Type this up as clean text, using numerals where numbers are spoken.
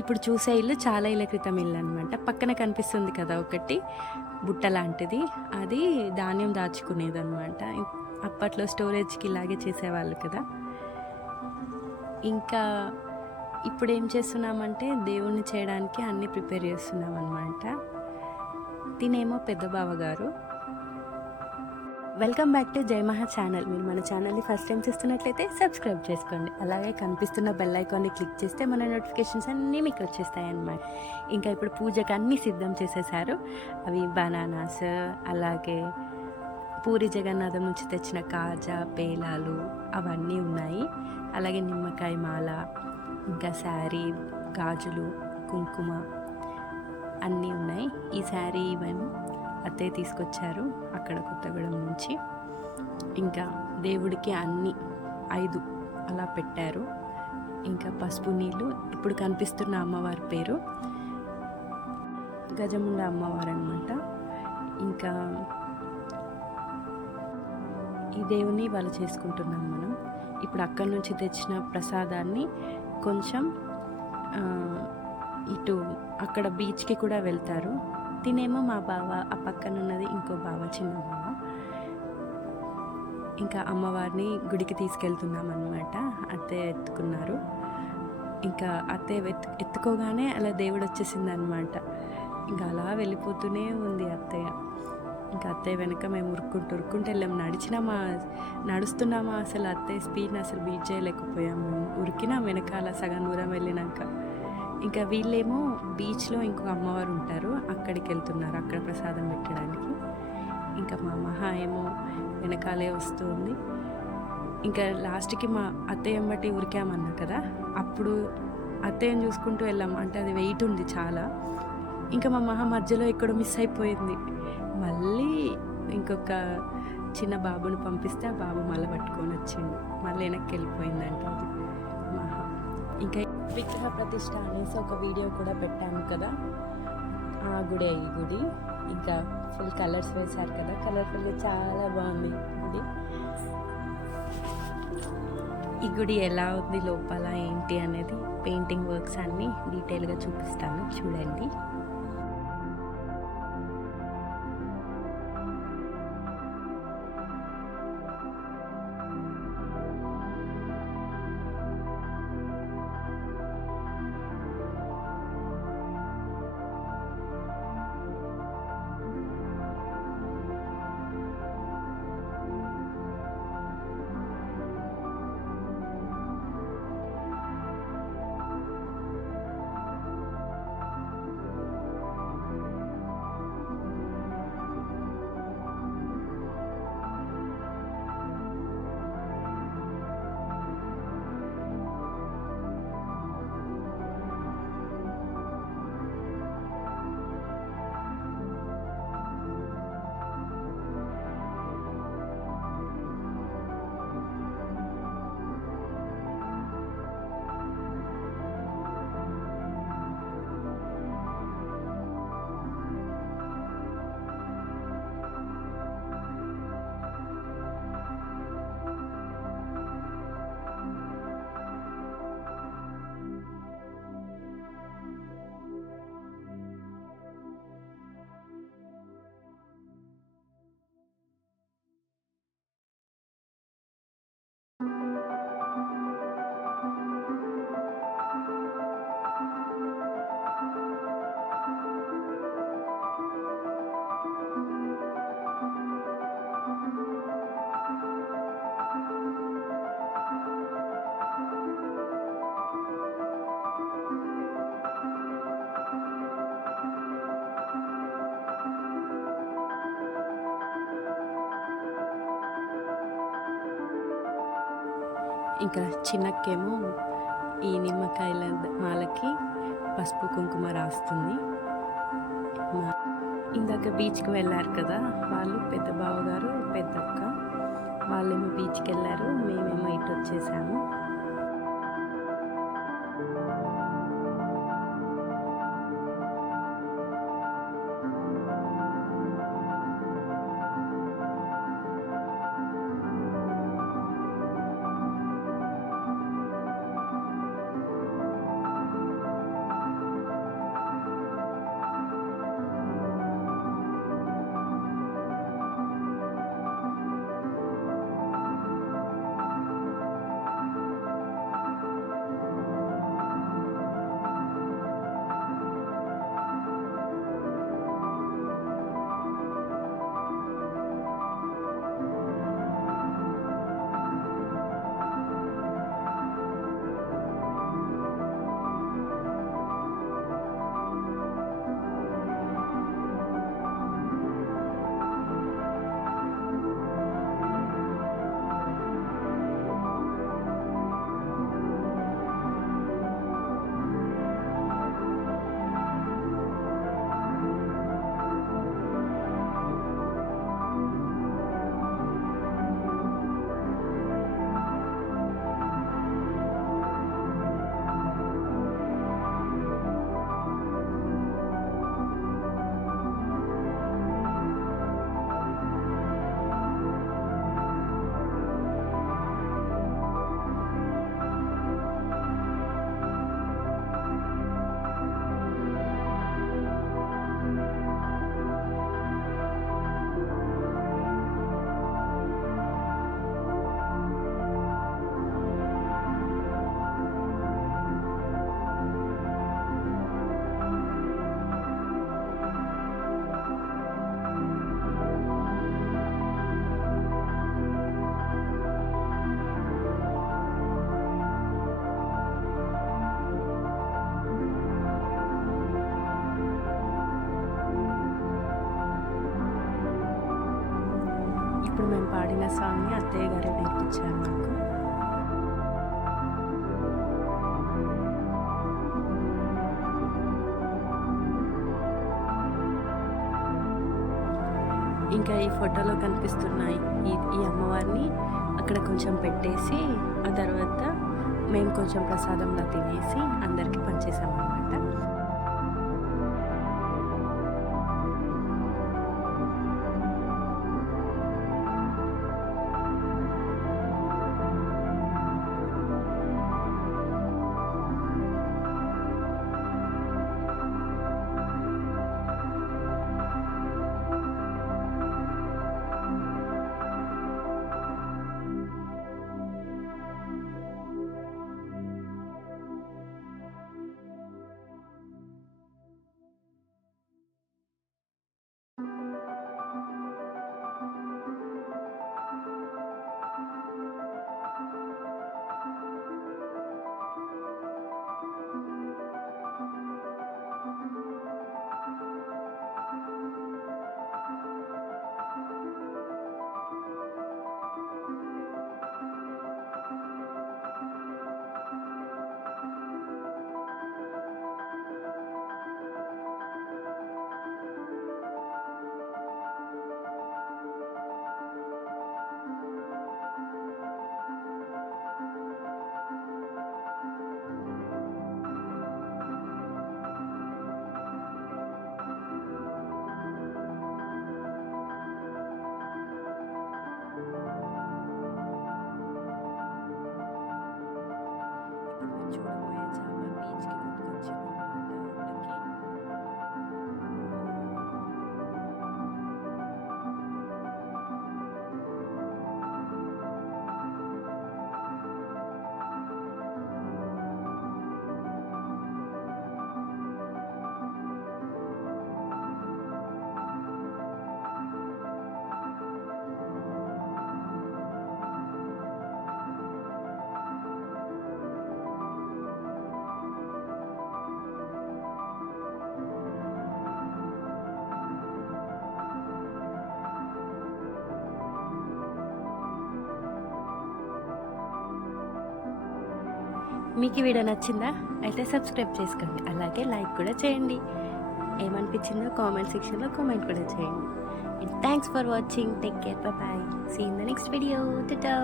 ఇప్పుడు చూసే ఇల్లు చాలా ఏళ్ల క్రితం ఇల్లు అనమాట. పక్కన కనిపిస్తుంది కదా ఒకటి బుట్ట లాంటిది, అది ధాన్యం దాచుకునేదనమాట. అప్పట్లో స్టోరేజ్‌కి ఇలాగే చేసేవాళ్ళు కదా! ఇంకా ఇప్పుడేం చేస్తున్నామంటే దేవుడిని చేయడానికి అన్నీ ప్రిపేర్ చేస్తున్నామనమాట. తినేమో పెద్ద బావగారు. వెల్కమ్ బ్యాక్ టు జై మహా ఛానల్. మీరు మన ఛానల్ని ఫస్ట్ టైం చూస్తున్నట్లయితే సబ్స్క్రైబ్ చేసుకోండి. అలాగే కనిపిస్తున్న బెల్ ఐకాన్ని క్లిక్ చేస్తే మన నోటిఫికేషన్స్ అన్నీ మీకు వచ్చేస్తాయి అన్నమాట. ఇంకా ఇప్పుడు పూజకు అన్నీ సిద్ధం చేసేసారు. అవి బనానాస్, అలాగే పూరి జగన్నాథం నుంచి తెచ్చిన కాజా, పేలాలు అవన్నీ ఉన్నాయి. అలాగే నిమ్మకాయ మాల, ఇంకా శారీ, గాజులు, కుంకుమ అన్నీ ఉన్నాయి. ఈ శారీ ఇవన్నీ అత్తయ్య తీసుకొచ్చారు అక్కడ కొత్తగూడెం నుంచి. ఇంకా దేవుడికి అన్నీ 5 అలా పెట్టారు. ఇంకా పసుపు నీళ్ళు. ఇప్పుడు కనిపిస్తున్న అమ్మవారి పేరు గజముండ అమ్మవారు అనమాట. ఇంకా ఈ దేవుని వాళ్ళు చేసుకుంటున్నాం మనం. ఇప్పుడు అక్కడి నుంచి తెచ్చిన ప్రసాదాన్ని కొంచెం ఇటు అక్కడ బీచ్కి కూడా వెళ్తారు. తినేమో మా బావ, ఆ పక్కన ఉన్నది ఇంకో బావ, చిన్న బావ. ఇంకా అమ్మవారిని గుడికి తీసుకెళ్తున్నాం అనమాట. అత్తయ్య ఎత్తుకున్నారు. ఇంకా అత్తయ్య ఎత్తుకోగానే అలా దేవుడు వచ్చేసింది అనమాట. ఇంకా అలా వెళ్ళిపోతూనే ఉంది అత్తయ్య. ఇంకా అత్తయ్య వెనక మేము ఉరుక్కుంటూ వెళ్ళాము. నడుస్తున్నామా అసలు అత్తయ్య స్పీడ్ని అసలు బీట్ చేయలేకపోయాము. ఉరికినా వెనకాల సగం దూరం వెళ్ళినాక. ఇంకా వీళ్ళేమో బీచ్లో ఇంకొక అమ్మవారు ఉంటారు, అక్కడికి వెళ్తున్నారు అక్కడ ప్రసాదం పెట్టడానికి. ఇంకా మా మహా ఏమో వెనకాలే వస్తుంది. ఇంకా లాస్ట్కి మా అత్తయ్య బట్టి ఉరికామన్నా కదా, అప్పుడు అత్తయ్యని చూసుకుంటూ వెళ్ళాము. అంటే అది వెయిట్ ఉంది చాలా. ఇంకా మా మహా మధ్యలో ఎక్కడో మిస్ అయిపోయింది. మళ్ళీ ఇంకొక చిన్న బాబుని పంపిస్తే ఆ బాబు మళ్ళీ పట్టుకొని వచ్చిండు. మళ్ళీ వెనక్కి వెళ్ళిపోయిందంట అది మహా. ఇంకా విగ్రహ ప్రతిష్ఠ అనేసి ఒక వీడియో కూడా పెట్టాను కదా, ఆ గుడే ఈ గుడి. ఇంకా ఫుల్ కలర్స్ వేశారు కదా, కలర్ఫుల్గా చాలా బాగుంది గుడి. ఈ గుడి ఎలా ఉంది లోపల ఏంటి అనేది పెయింటింగ్ వర్క్స్ అన్నీ డీటెయిల్గా చూపిస్తాను, చూడండి. ఇంకా చిన్నక్కేమో ఈ నిమ్మకాయల మాలకి పసుపు కుంకుమ రాస్తుంది. ఇందాక బీచ్కి వెళ్ళారు కదా వాళ్ళు, పెద్ద బావగారు, పెద్దక్క, వాళ్ళేమో బీచ్కి వెళ్ళారు, మేమేమో ఇటు వచ్చేసాము. మేము పాడిన సాంగ్ని అత్తయ్య గారే నేర్పించారు నాకు. ఇంకా ఈ ఫోటోలో కనిపిస్తున్న ఈ అమ్మవారిని అక్కడ కొంచెం పెట్టేసి ఆ తర్వాత మేము కొంచెం ప్రసాదంలా తినేసి అందరికీ పంచేసామన్నమాట. చూడబోయే చాలా బీచ్కి కొట్టుకొచ్చామన్నమాట ఊళ్ళకి. మీకు ఈ వీడియో నచ్చిందా? అయితే సబ్స్క్రైబ్ చేసుకోండి, అలాగే లైక్ కూడా చేయండి. ఏమనిపించిందో కామెంట్ సెక్షన్లో కామెంట్ కూడా చేయండి. Thanks for watching. Take care. Bye. See in the next video. Tata.